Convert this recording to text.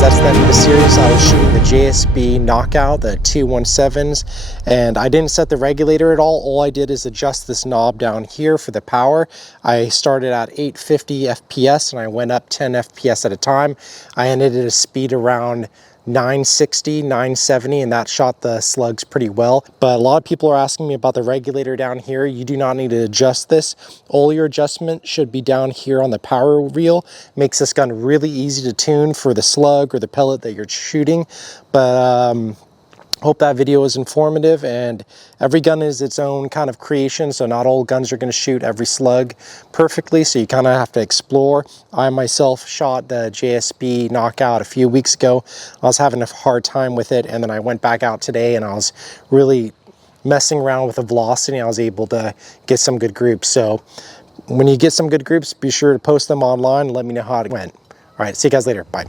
guys, that's the end of the series. I was shooting the JSB KnockOut, the 217s, and I didn't set the regulator at all. I did is adjust this knob down here for the power. I started at 850 FPS and I went up 10 FPS at a time. I ended at a speed around 960, 970, and that shot the slugs pretty well. But a lot of people are asking me about the regulator down here. You do not need to adjust this. All your adjustment should be down here on the power reel. Makes this gun really easy to tune for the slug or the pellet that you're shooting. But hope that video was informative, and every gun is its own kind of creation, so not all guns are going to shoot every slug perfectly, so you kind of have to explore. I myself shot the JSB KnockOut a few weeks ago. I was having a hard time with it, and then I went back out today and I was really messing around with the velocity. I was able to get some good groups. So when you get some good groups, be sure to post them online and let me know how it went. All right, see you guys later. Bye.